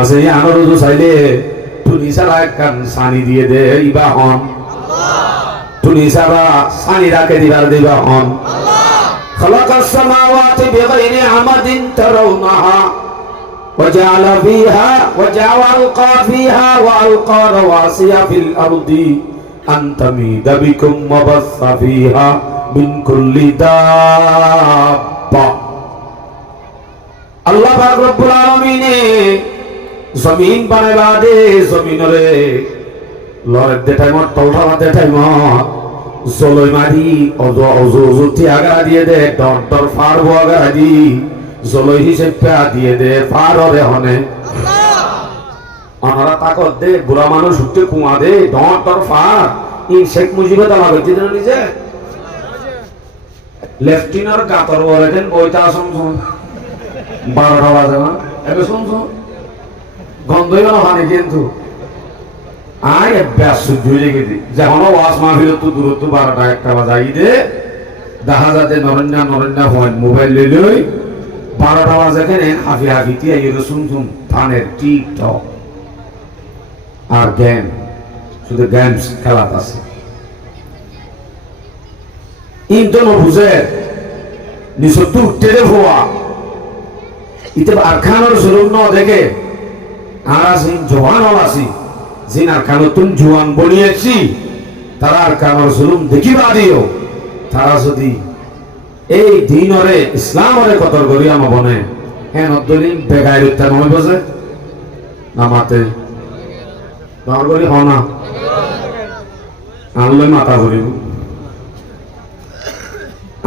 আছে আনারো তো চাইলে টুনি সারা কান সানি দিয়ে দে ইবা হন টুনি সারা সানি রাখে দিবার দিবা হন খালাকাস সামাওয়াতি বিগাইরি আমাদিন তারাউনাহা وجعل فيها وألقى فيها وألقى رواسي في الأرض أن تميد بكم وبث فيها من كل دابة الله পাক রব্বুল আলামিন জমিন বানাইবা দে জমিনরে লরে দে টাইমত তলটা দে টাইমত জলই মারি অজু তিয়াগা দিয়ে দে ডর ফার বগা দি জলই হিসেবে দিয়ে দে ফাররে হনে অনারা তাকত দে বুড়া মানুষ উঠতে কুয়া দে ডর ফার ই শেখ মুজিবে দালা গতি দেন নিজে লেফটিনার গাতর বলে দেন বইতা আসম 12টা বাজে না এবে শুনছো গন্ধই না মানে কিন্তু আয় ব্যস্ত জুড়ে গেছি যখন ওয়াজ মাহফিল তো দূরত্ব 12টা 1টা বাজাই দে দেখা যাতে নরন্যা ফোন মোবাইল লই 12টা বাজে কেন হাফি হাফিতে এর শুনছুন ফানের টিকটক আর গেম শুধু গেমস খেলা আছে ইনতো বুঝে নিসত্তু উঠতে হওয়া ইতে আরখানোর জুলুম ন দেখে আর আসিন জওয়ান আছি জিন আরখানো তুম জওয়ান বনিয়েছি তারা আরখানোর জুলুম দেখিবা দিও তারা যদি এই দিনরে ইসলামরে কতর করি আমা বনে হ্যাঁ নদলিন বেগাইর উত্তান হয়ে বসে নামাতে নরগরি হনা আনলে মাথা করিব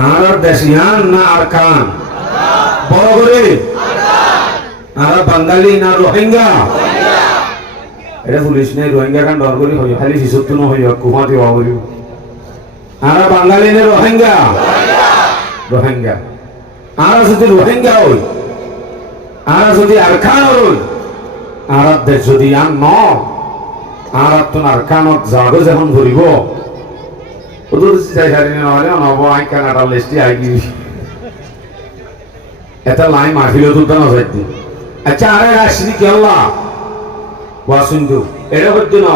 আর দেশিয়ান না আরকান বড় করে আর বাঙালি না রোহিঙ্গা এটা পুলিশ নেই রোহিঙ্গা কান ডর করি হই খালি শিশুত্ব ন হই কুমাতি হওয়া করি আর বাঙালি নে রোহিঙ্গা আর যদি রোহিঙ্গা হই আর যদি আরকান হই আর দেশ যদি আন ন আর তো আরকানত যাবে যখন ঘুরিব ওদের চাই সারি নহলে নব আই কানাডা লিস্টি আই গিয়ে এটা লাই মাফিল তো না যাইতি আচ্ছা আরে রাশি কি আল্লাহ ওয়াসিন্দু এটা করতে না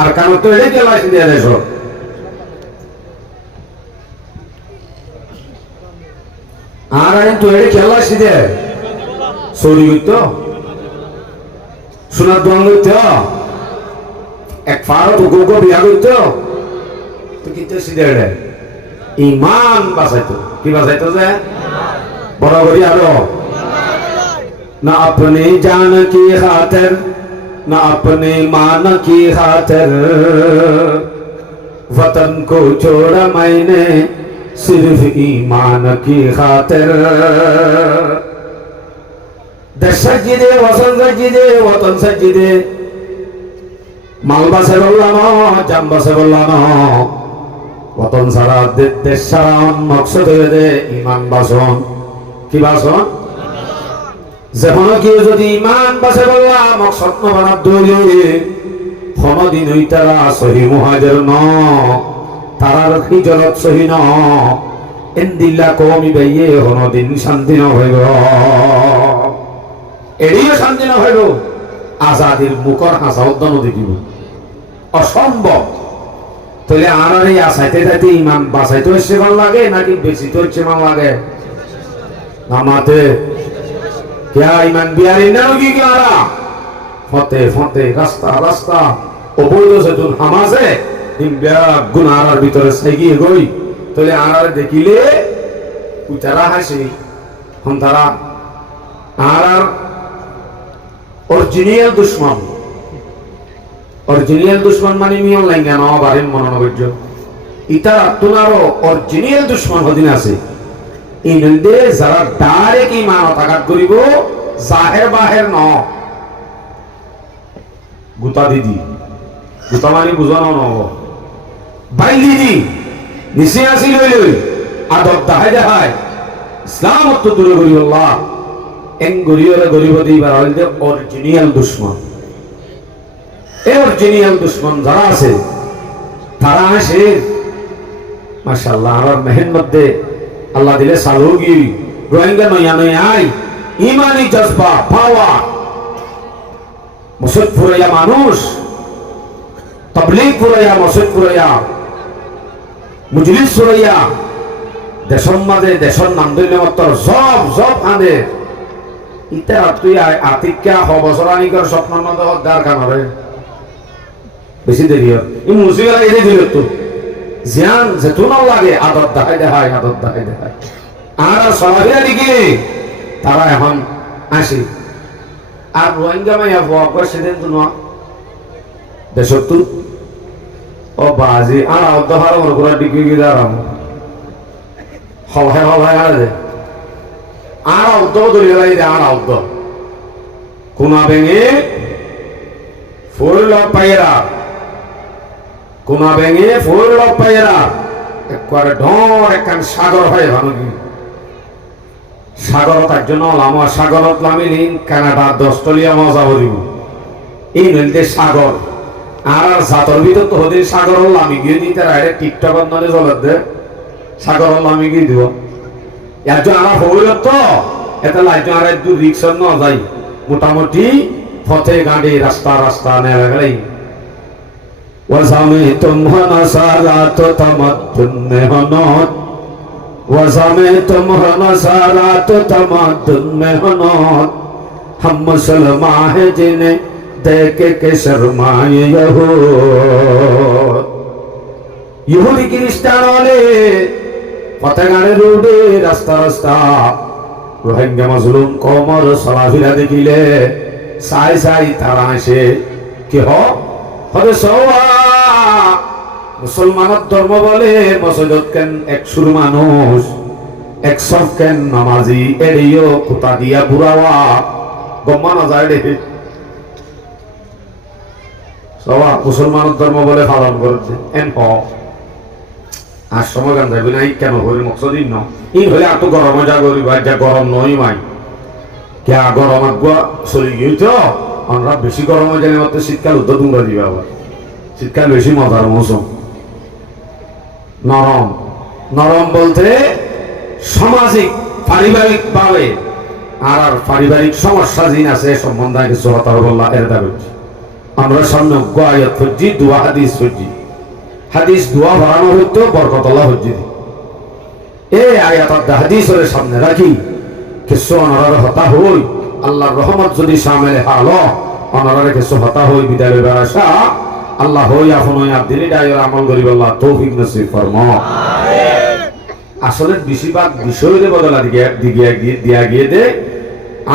আর কান তো এড়ে গেল আসি দিয়ে দেছো আর আরে তো এড়ে খেলা আসি দে সরি হইতো শোনা দোয়া হইতো এক ফারত গোগো বিয়া হইতো তো কিতে সিদে এড়ে ঈমান বাঁচাইতো কি বাঁচাইতো যে বড় করি আরো ना अपनी जान की खातिर ना अपनी मान की खातिर वतन को छोड़ा मैंने सिर्फ ईमान की खातिर देश सज्जिदे वसन सज्जिदे वतन सज्जिदे मालबा से बोलानो जम्बा से बोलानो वतन सारा देश सारा मकसद दे ईमान बासन की बासन যখন কেউ যদি ইমান বাসে বললা মোক স্বপ্ন বানাত দৌড়ে কোনদিন ওই তারা সহি মুহাজির ন তারার হিজরত সহি ন ইনদিল্লা কওমি বাইয়ে কোনদিন শান্তি ন হইব এড়িয়ে শান্তি ন হইব আজাদির মুখর হাসা উদ্যান দেখিব অসম্ভব তাহলে আর এই আশাইতে যাইতে ইমান বাঁচাইতে হচ্ছে ভাল লাগে নাকি বেশি তো হচ্ছে ভাল লাগে নামাতে क्या ईमान बिहारी नरोगी क्या रहा फते फते रास्ता रास्ता ओबोलो से तुम हमासे इन बिया गुनाहर भीतर सेगी गई तोले आनार देखिले उचारा हासि हम तारा आनार ओरिजिनल दुश्मन माने मियन लाइंगा ना बारेन मनन बज्जो इतारा तुनारो ओरिजिनल दुश्मन हदिन আছে ইনদে যারা ডাইরেক্ট ঈমান আঘাত করিব জাহের বাহের ন গুতা দিদি গুতা মানে বুঝানো নহব বাই দিদি নিচে আসি লই আদব দেখাই ইসলাম তো দূরে করি আল্লাহ এন গরিয়রে গরিব দিবার হইলে অরিজিনাল দুশমন এই অরিজিনাল দুশমন যারা আছে তারা আসে মাশাআল্লাহ আর মেহনতে আল্লাহ দিলে সালুগি রোহিঙ্গা নয়া নয়া আই ইমানি জজবা পাওয়া মসজিদ ফুরাইয়া মানুষ তাবলীগ ফুরাইয়া মসজিদ ফুরাইয়া মুজলিস ফুরাইয়া দেশর মাঝে দেশর নাম ধরলে মাত্র সব আনে ইটা তুই আতিকা বছর আনিকর স্বপ্ন দার কানরে বেশি দেরি হয় এই মুসিবেলা এনে দিল তো জিয়ান যেতু না লাগে আদত দেখাই আর সবাই নাকি তারা এখন আসি আর রোহিঙ্গা মাইয়া ফোয়া সেদিন তো না দেশত ও বাজি আর দহার মনে করা ডিগ্রি গিয়ে দাঁড়াম হলায় আরে আর উদ্যোগ ধরে দে আর উদ্যোগ কোনা ভেঙে ফুল পাইরা কোনা ভেঙে ফুল পাইরা একবারে ঢর একখান সাগর হয় ভালো কি সাগরত একজন আমার সাগরত নামিলি কানাডা 10 তলিয়া মজা করিব এই নদীতে সাগর আর জাতর ভিতর তো হতে সাগর আমি গিয়ে দিই তারা টিকটক নদী চলত দে সাগর আমি গিয়ে দিব একজন আর হইল তো এটা একজন আর একটু রিক্সা ন যাই মোটামুটি পথে গাড়ি রাস্তা নেওয়া গেলেই ওয়াজামে তোমরা সারা তো তামাদ্দুন মেহনত ওয়াজামে তোমরা সারা তো তামাদ্দুন মেহনত हम मुसलमान है जिन्हें देख के शर्माए यहूदी ख्रिस्टान वाले पथगाड़े रोडे रास्ता रोहिंग्या मजलूम कौमर सलाफिरा देखिले साई तारा আসে কি হবে সওয়া মুসলমানের ধর্ম বলে মসজিদত কেন 100 মানুষ 100 কেন নামাজি এড়িও কুতা দিয়া বুড়াওয়া গম্মানো যায় দেখি সওয়া মুসলমানের ধর্ম বলে পালন করছে এন আর সময় গান যাবে না কেন হরি মকসদিন ন ই হলে এত গরম যা করি ভাই যা গরম নই মাই কে গরম আগুয়া চলি গিয়ে তো আমরা বেশি গরম হয়ে গেলে মাত্র শীতকাল উদ্ধ তোমরা দিবে আবার শীতকাল বেশি মজার মৌসুম নরম বলতে সামাজিক পারিবারিক ভাবে আর পারিবারিক সমস্যা জিন আছে সম্বন্ধে কিছু কথা বললা এর দাবি আমরা সামনে গোয়াত ফজি দোয়া হাদিস দোয়া বাড়ানো হইতো বরকত আল্লাহ হজ্জি এই আয়াত হাদিসের সামনে রাখি কিছু অনারার হতা হই আল্লাহর রহমত যদি সামনে হালো অনারার কিছু হতা হই বিদায় বেড়াসা আল্লাহ হই আপন হই আদিনী ডায়ের আমল করিব আল্লাহ তৌফিক নসিব ফরমা আসলে বেশিরভাগ বিষয়ের বদলা দিয়া গিয়ে দে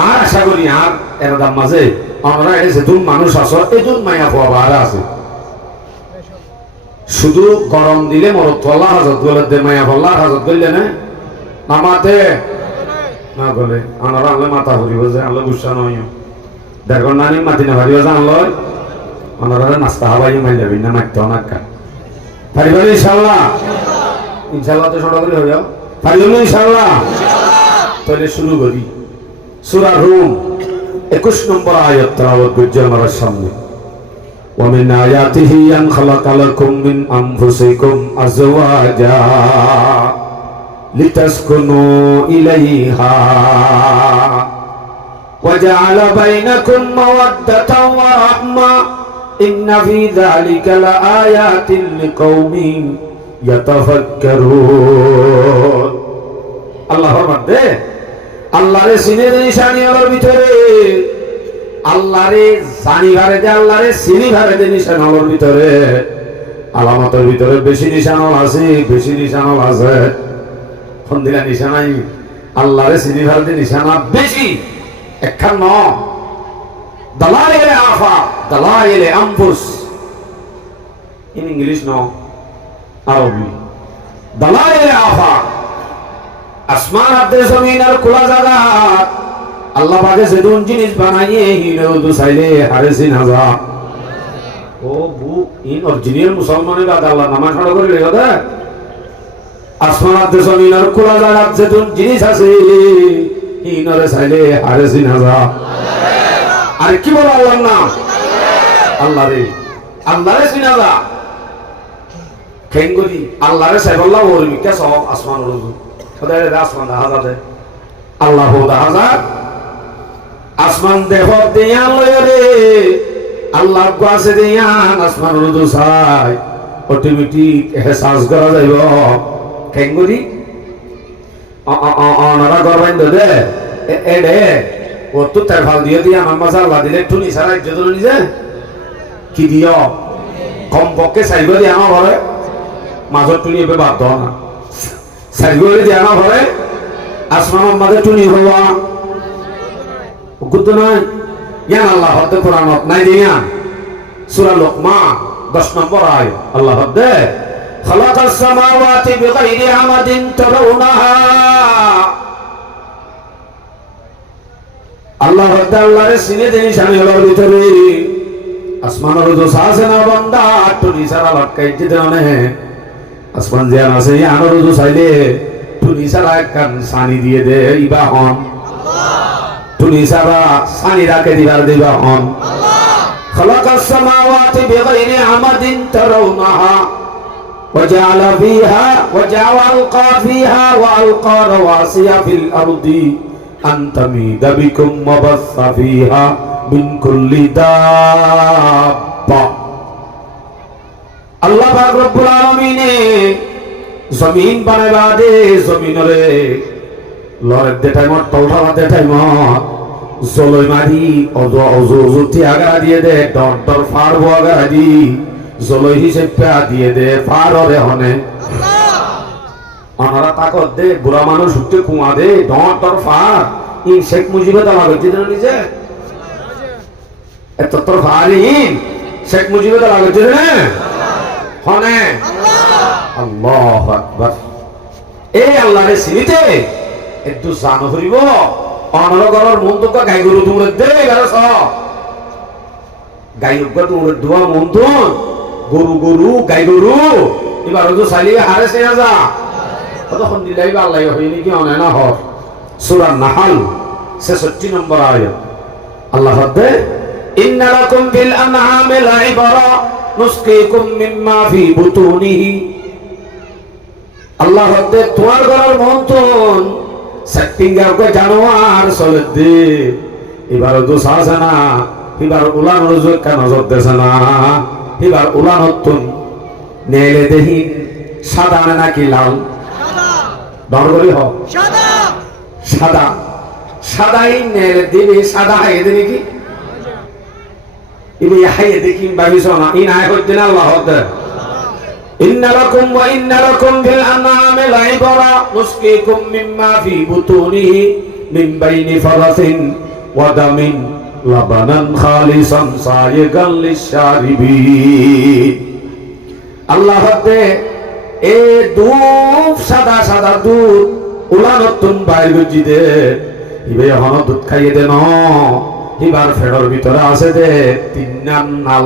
আর আশা করি আর এরদাম মাঝে আমরা এসে তুমি মানুষ আসো এই তুমি মায়া পাওয়া আছে শুধু গরম দিলে মরত আল্লাহ হাজত গলে দে মায়া আল্লাহ হাজত করলে না নামাতে না গলে আমরা আনলে মাথা ভরিব যে আনলে গুসা নয় দেখো নানি মাতি না ভারিব যে আনলো আমরা নাস্তা হাবাই মাই যাবি না মারতে অনাক্কা পারিব ইনশাল্লাহ তো ছোট করে হয়ে যাও পারিব ইনশাল্লাহ তাহলে শুরু করি সূরা রুম 21 নম্বর আয়াত তেলাওয়াত করছি আমার সামনে ومن آياته أن خلق لكم من أنفسكم أزواجا لتسكنوا إليها وجعل بينكم مودة ورحمة إن في ذلك لآيات لقوم يتفكرون الله رحمة الله رسيني نشاني على ভিতরে আল্লাহরে জানি ভারে যে আল্লাহরে চিনি ভারে যে নিশান হলোর ভিতরে আলামতের ভিতরে বেশি নিশান আছে কোন দিলা নিশানাই আল্লাহরে চিনি ভারে যে নিশানা বেশি একখান ন দালাইলে আফা দালাইলে আনফুস ইন ইংলিশ ন আরবি দালাইলে আফা আসমান আতে জমিন আর খোলা জায়গা আল্লাহ পাকে যেদুন জিনিস বানাইয়ে হিরো দু চাইলে হারেসিন হাজা ও বু ইন অরিজিনাল মুসলমানের বাদ আল্লাহ নামাজ পড়া করে লেগে দে আসমানাতে জমিনের খোলা জায়গাত যেদুন জিনিস আছে হিনরে চাইলে হারেসিন হাজা আর কি বল আল্লাহর নাম আল্লাহরে চিনালা খেঙ্গুরি আল্লাহরে চাইবল্লাহ ওর মিকা সব আসমান রুজু খোদায় আসমান হাজা দে আল্লাহ হাজা আসমান দেহ দিয়া লয় রে আল্লাহ কাছে দিয়ান আসমানের দোসাই অটোমেটিক হেসাস করা যাইব কেঙ্গুরি অনারা করবেন দে এডে ও তো তার ভাল দিয়ে দিয়ে আমার মাঝে আল্লাহ দিলে একটু নিশারা ইজ্জত নিজে কি দিও কমপক্ষে চাইব দিয়ে আমার ঘরে মাজত টুনি এবার বাদ দাও না চাইব দিয়ে আমার ঘরে আসমানের মাঝে টুনি হওয়া গুরুত্ব নয় জ্ঞান আল্লাহ হতে কোরআনত নাই দিয়া সূরা লুকমান 10 নম্বর আয়াত আল্লাহ হতে খালাকাস সামাওয়াতি বিগাইরি আমাদিন তারাউনাহা আল্লাহ হতে আল্লাহর সিনে দেনি শানি হলোর ভিতরে আসমানের তো সাসে না বান্দা টুনি সারা লটকাই দিতে না আসমান জিয়ান আছে আনোর তো চাইলে টুনি সারা কান সানি দিয়ে দে ইবা হন টুনি সারা সানি রাখে দিবার দিবা হন খালাকাস সামাওয়াতি বিগাইরি আমাদিন তারাউনাহা وجعل فيها وألقى فيها وألقى رواسي في الأرض أن تميد بكم وبث فيها من كل دابة الله পাক রব্বুল আলামিন জমিন বানাইবা দে জমিনরে লরে দে টাইমত তলফালা দে টাইমত জলই মারি অজু তিয়াগা দিয়ে দে ডর ফাড়ব আগা দি জলই হিসেবে দিয়ে দে ফাড়রে হনে অনারা তাকত দে বুড়া মানুষ উঠতে কুয়া দে ডর ফাড় ই শেখ মুজিবে দালা গতি না নিজে এত তোর ফাড়িন শেখ মুজিবে দালা গতি না হনে আল্লাহু আকবার এই আল্লাহরে সিনিতে একটু জানো হইব অনারা গরর মন তো গাই গরু তোমরা দে গারস গাই উগা তোমরা দোয়া মন তো গরু গরু গাই গরু এবার তো চাইলে হারে সে যা তখন দিলাই বা আল্লাহ হই নাকি অনে না হর সূরা নাহল 66 নম্বর আয়াত আল্লাহ হদে ইন্না লাকুম বিল আনআমি লাইবরা নুসকিকুম মিম্মা ফি বুতুনিহি আল্লাহ হদে তোমার ঘরের মন্তন সেটিংগা কো জানোয়ার চলে দে এবার তো সাসানা এবার উলান রজু কেন নজর দেছে না এবার উলান হতুন নেলে দেহি সাদা নাকি লাল দরগরি হ সাদা সাদা সাদাই নেলে দিবে সাদা হাইয়ে দেবে কি ইবে হাইয়ে দেখি ভাবিছো না ইন আয় হইতে না আল্লাহ হতে ইন্না লাকুম ওয়া ইন্না লাকুম বিল আনআমি লাইবরা নুসকিকুম মিম্মা ফি বুতুনিহি মিন বাইনি ফারাসিন ওয়া দামিন লাবানান খালিসান সায়িগান লিশারিবিন আল্লাহ হতে এ দুধ সাদা সাদা দুধ উলানতুন বাইর গজি দে ইবে হন দুধ খাইয়ে দে ন এবার ফেডর ভিতরে আছে দে তিন নাল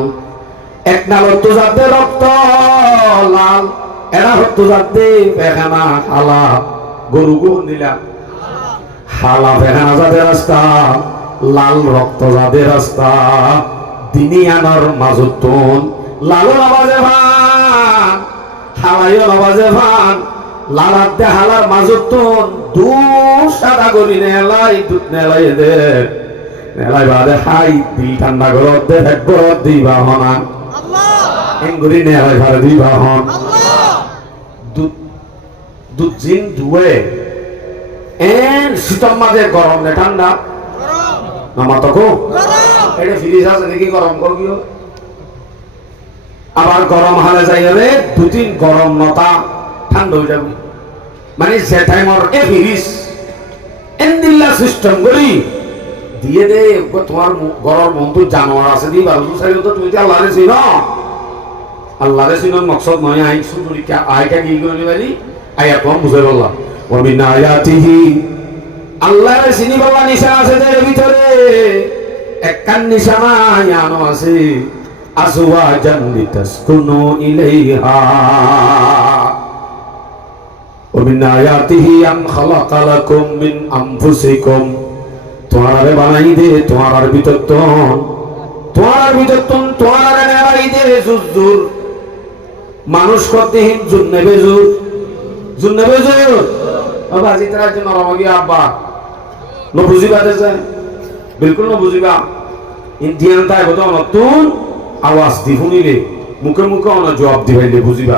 এক নাল তো যাতে রক্ত লাল এরা হতো যাতে বেখানা হালা গরু গো দিলা হালা বেখানা যাতে রাস্তা লাল রক্ত যাতে রাস্তা দিনিয়ানোর মাজুতুন লালু নবাজে ভান হালাইও নবাজে ভান লালাতে হালার মাজুতুন দু সাদা গরি নেলাই দুধ নেলাই দে নেলাই বাদে হাই দিল ঠান্ডা গরত দে এক গরত দিবা হনা এঙ্গুরি নেলাই ভারে দিবা হন দুধ দুধ জিন দুয়ে এন শীতম মাঝে গরম নে ঠান্ডা নামাতকো এটা ফ্রিজ আছে দেখি গরম কর কিও আবার গরম হালে যাই রে দুদিন গরম নতা ঠান্ডা হয়ে যাবে মানে যে টাইমর এ ফ্রিজ এন্দিল্লা সিস্টেম করি দিয়ে দে তোমার গরম মন তো জানোয়ার আছে দি বালু সাইল তো তুমি আল্লাহরে চিনো আল্লাহরে চিনো মকসদ নয় আই সুদুরি কা আয়টা কি করি বাড়ি আয়া কম বুঝাই বললাম ওয়া মিন আয়াতিহি আল্লাহর চিনি বাবা নিশানা আছে এর ভিতরে একখান নিশানা ইয়ানো আছে আসওয়াজান লিতাসকুনু ইলাইহা ওয়া মিন আয়াতিহি আন খালাকা লাকুম মিন আনফুসিকুম তোমারে বানাই দে তোমার ভিতর তোমারে নেড়াই দে জুজুর মানুষ কতহীন জুন্নে বেজুর বাবা জিতরা জন্য রমগি আব্বা নো বুঝিবা দেছে বিলকুল নো বুঝিবা ইন্ডিয়ান তাই বোধ নতুন আওয়াজ দি শুনিলে মুখে মুখে অন জবাব দিবাইলে বুঝিবা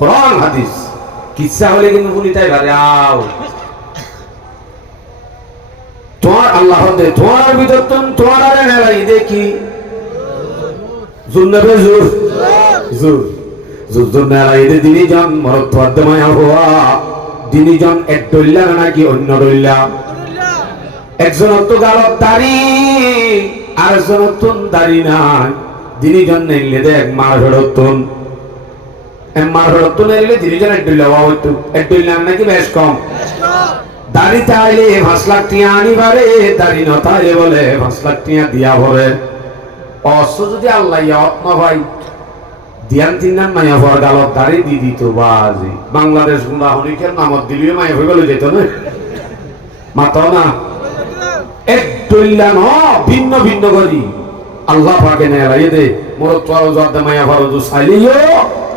কোরআন হাদিস কিচ্ছা হলে কিন্তু শুনি তাই ভারে আও তোমার আল্লাহ দে তোমার ভিতর তোমার আরে নেলাই দেখি জুন্নবে জুর জুর জুর জুর নেলাই দে দিনি জন মরত তোয়াদ্দমায়া হওয়া দিনি জন এক দইলা নাকি অন্য দইলা একজন তো গালত দাড়ি আর জন তুন দাড়ি নাই দিনি জন নেইলে দেখ মার ফেরতুন মার ফেরতুন নেইলে দিনি জন এক দইলা হওয়া হইতো এক দইলা নাকি বেশ কম দাড়ি চাইলে 5 লাখ টিয়া আনিবারে দাড়ি নতাইলে বলে 5 লাখ টিয়া দিয়া ভরে অস যদি আল্লাহ ইয়ত ভাই দিয়ান তিনান মায়া ভর গালত দাড়ি দি দিত বাজি বাংলাদেশ গুন্ডা হলিকের নামত দিলিও মায়া হয়ে গেল যেত না মাত না এক দইলা ন ভিন্ন ভিন্ন করি আল্লাহ পাকে নে রাই দে মোর তোর জদ মায়া ভর দু সাইলিও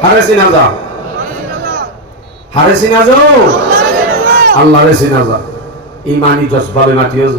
হারেছি না যা হারেছি না যাও আল্লাহ রে সিনা যা ইমানি জজবালে মাটিও